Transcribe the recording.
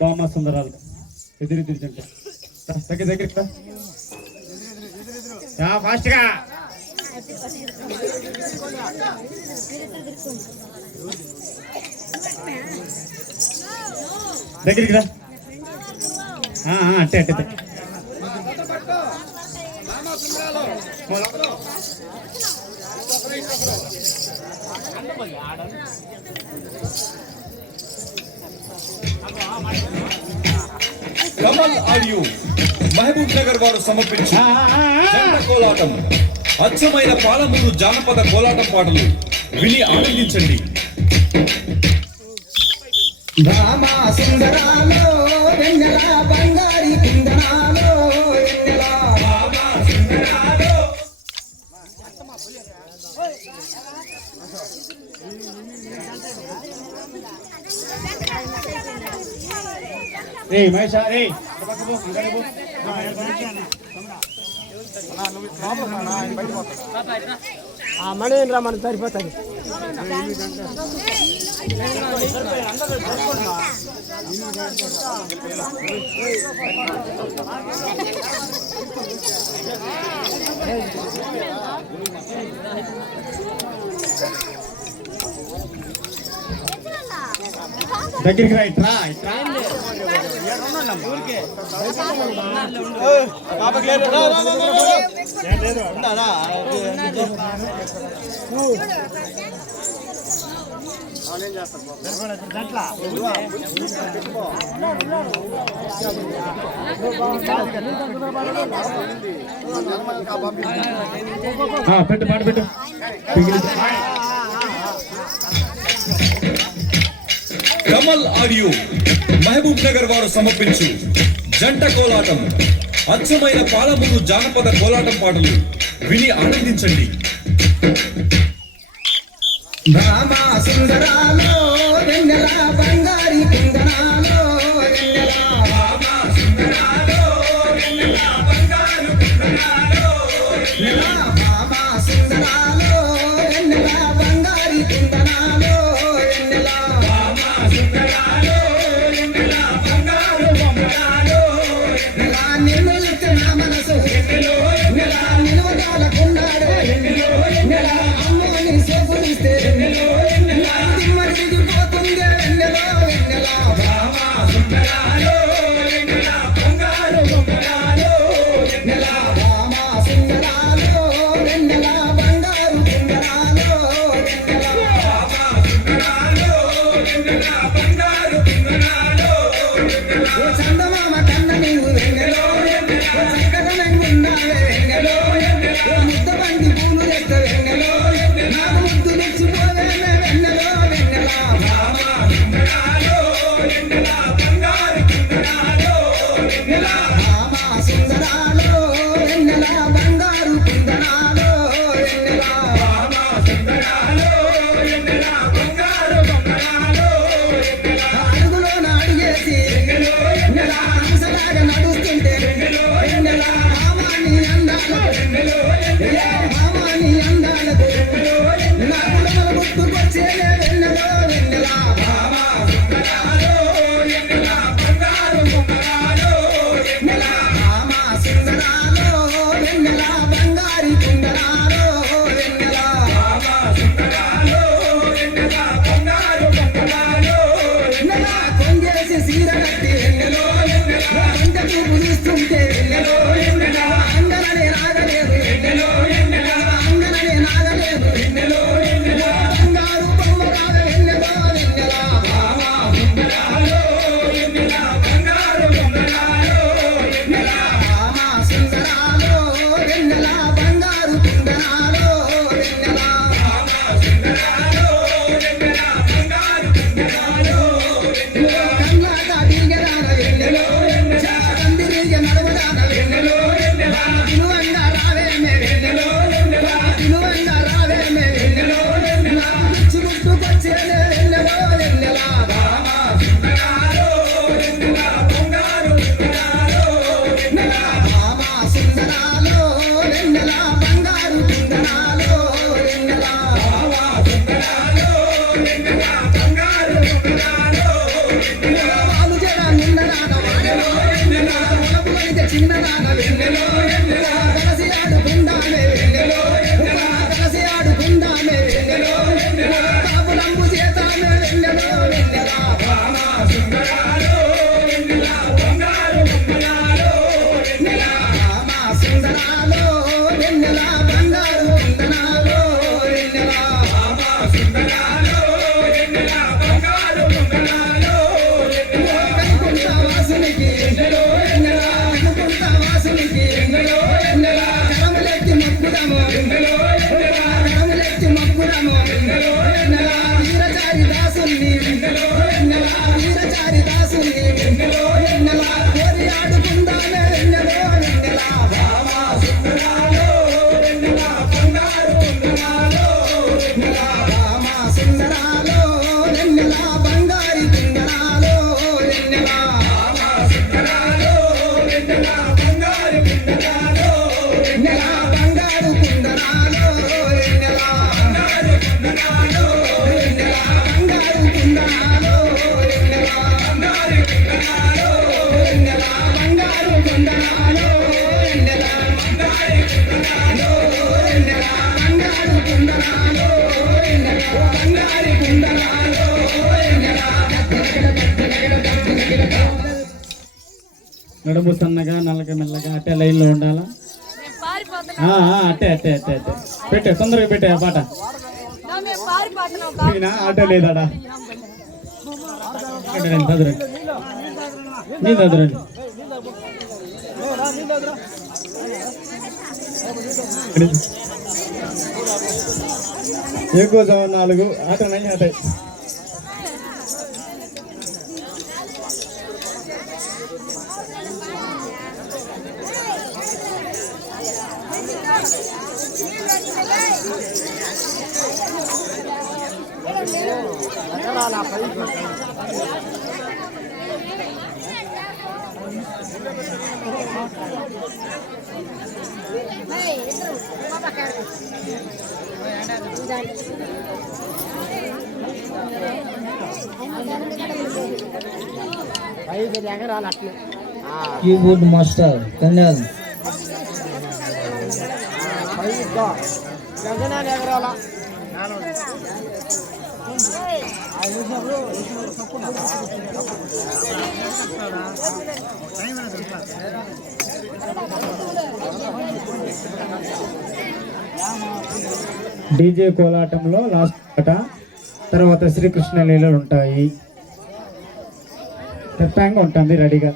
బామ్మ సుందరాలు ఎదురు దగ్గరికి ఫాస్ట్గా దగ్గరికి రా అంటే అంటే కమల్ ఆడియో మహబూబ్ నగర్ వారు సమర్పించి జంట కోలాటం అచ్చమైన పాలమూరు జానపద కోలాటం పాటలు విని ఆనందించండి. రామా సుందరాలో వెన్నెల బంగారి కిందనాలో వెన్నెల రామా సుందరాలో రే మహేష్ రే మణేంద్ర మనకు సరిపోతుంది. దగ్గరికి రా ఇట్రా ఇట్రా పెట్టు పాట పెట్టు కమల్ ఆడియో మహబూబ్ నగర్ వారు సమర్పించు జంట కోలాటం అచ్చమైన పాలమూరు జానపద కోలాటం పాటలు విని ఆనందించండి. భామా సుందరాలో వెన్నెల బంగారి కుందనాలో వెన్నెల భామా సుందరాలో వెన్నెల బంగారు కుందనాలో వెన్నెల భామా సుందరాలో వెన్నెల బంగారి కుందనాలో వెన్నెల భామా సుందరాలో వెన్నెల బంగారు కుందనాలో వెన్నెల నిలువెత్తి నా మనసు వెన్నెల నిలువగాల కొన్నాడు వెన్నెల అమ్మని సోపులిస్తే మరిగిపోతుంది వెన్నెల వెన్నెల భామా సుందరాలో వెన్నెల బంగారు కుందనాలో వెన్నెల భామా సుందరాలో వెన్నెల బంగారు కుందనాలో వెన్నెల భామా సుందరాలో వెన్నెల బంగారు కుందనాలో వెన్నెల ఓ చందమామ కన్న నీవు వెన్నెలో ఓ చక్కదనంగున్నావే వెన్నెలో ఓ ముద్ద బండి పూలు తెస్తే వెన్నెలో నాకు ముద్దు తెచ్చిపోవే వెన్నెలో వెన్నెల భామా సుందరాలో వెన్నెల బంగారు కుందనాలో వెన్నెల భామా సుందరాలో వెన్నెల బంగారు కుందనాలో వెన్నెల భామా సుందరాలో వెన్నెల బంగారు కుందనాలో వెన్నెల అడుగులో నాడిగేసి వెన్నెల హంసలాగా నడుస్తుంటే వెన్నెల భామాని అందాలకు భామాని అందాలకు నా కులమల గుర్తుకొచ్చేలే వెన్నెలో వెన్నెల భామా సుందరాలో వెన్నెల బంగారు కుందనాలో వెన్నెల భామా సుందరాలో వెన్నెల బంగారి కుందనాలో వెన్నెల భామా సుందరాలో వెన్నెల బంగారు కుందనాలో వెన్నెల కొంగేసి సీర కట్టి వెన్నెలో కొంచె చూపు చూస్తుంటే వెన్నెలో అందరనే నాగలేదు వెన్నెలో అందరనే నాగలేదు వెన్నెలో బంగారు బొమ్మ రాగ వెన్నెలో వెన్నెల భామా సుందరాలో వెన్నెల బంగారు కుందనాలో వెన్నెల భామా సుందరాలో వెన్నెల బంగారు కుందనాలో వెన్నెల భామా సుందరాలో వెన్నెల బంగారు కుందనాలో వెన్నెల కన్నాక దిగరాన వెన్నెలో చందిరిగ నడవదాన వెన్నెలో విలువంగా రావేమే వెన్నెలో విలువంగా రావేమే వెన్నెలో నాకు పిచ్చి గుర్తుకొచ్చేలే వెన్నెలో వెన్నెల భామా సుందరాలో వెన్నెల బంగారు కుందనాలో వెన్నెల భామా సుందరాలో వెన్నెల బంగారు కుందనాలో వెన్నెల భామా సుందరాలో వెన్నెల బంగారు కుందనాలో వెన్నెల వాళ్ళు జడ నిన్నరాన వాడెలో వెన్నెల మొలపులైతే చిన్నరాన వెన్నెలో కలిసి ఆడుకుందామే వెన్నెలో కలిసి ఆడుకుందామే వెన్నెలో కాపులంబు చేతామే వెన్నెలో వెన్నెల భామా సుందరాలో వెన్నెల బంగారు కుందనాలో వెన్నెల భామా సుందరాలో వెన్నెల బంగారు కుందనాలో వెన్నెల భామా సుందరాలో వెన్నెల బంగారు కుందనాలో వెన్నెల కనుకుంటా వాసునికి వెన్నెలో కనుకుంటా వాసునికి వెన్నెలో కరములెత్తి మొక్కుదాము వెన్నెలో కరములెత్తి మొక్కుదాము వెన్నెలో వీరచారి దాసుని వెన్నెలో వీరచారి దాసుని వెన్నెలో కోరి ఆడుకుందామే వెన్నెలో వెన్నెల భామా సుందరాలో వెన్నెల బంగారు కుందనాలో వెన్నెల భామా సుందరాలో వెన్నెల బంగారి కుందనాలో వెన్నెల భామా సుందరాలో వెన్నెల బంగారు కుందనాలో వెన్నెల బంగారు కుందనాలో వెన్నెల బంగారు కుందనాలో వెన్నెల బంగారు కుందనాలో వెన్నెల బంగారు కుందనాలో వెన్నెల బంగారు కుందనాలో వెన్నెల బంగారు కుందనాలో వెన్నెల బంగారు కుందనాలో వెన్నెల బంగారు కుందనాలో వెన్నెల నడుము సన్నగా నల్లగా మెల్లగా అట్టే లైన్లో ఉండాలా అట్టే అట్టే అట్టే అట్టే పెట్టే తొందరగా పెట్టే ఆ పాట ఆటో లేదాడా చదురండి నీ చదురండి ఎక్కువ 4 ఆటో నై ఆటో కీబోర్డ్ మాస్టర్ కన్యాల్ డీజే కోలాటంలో లాస్ట్ పాట, తర్వాత శ్రీకృష్ణ లీలలు ఉంటాయి. తెప్పంగా ఉంటుంది రెడీగా.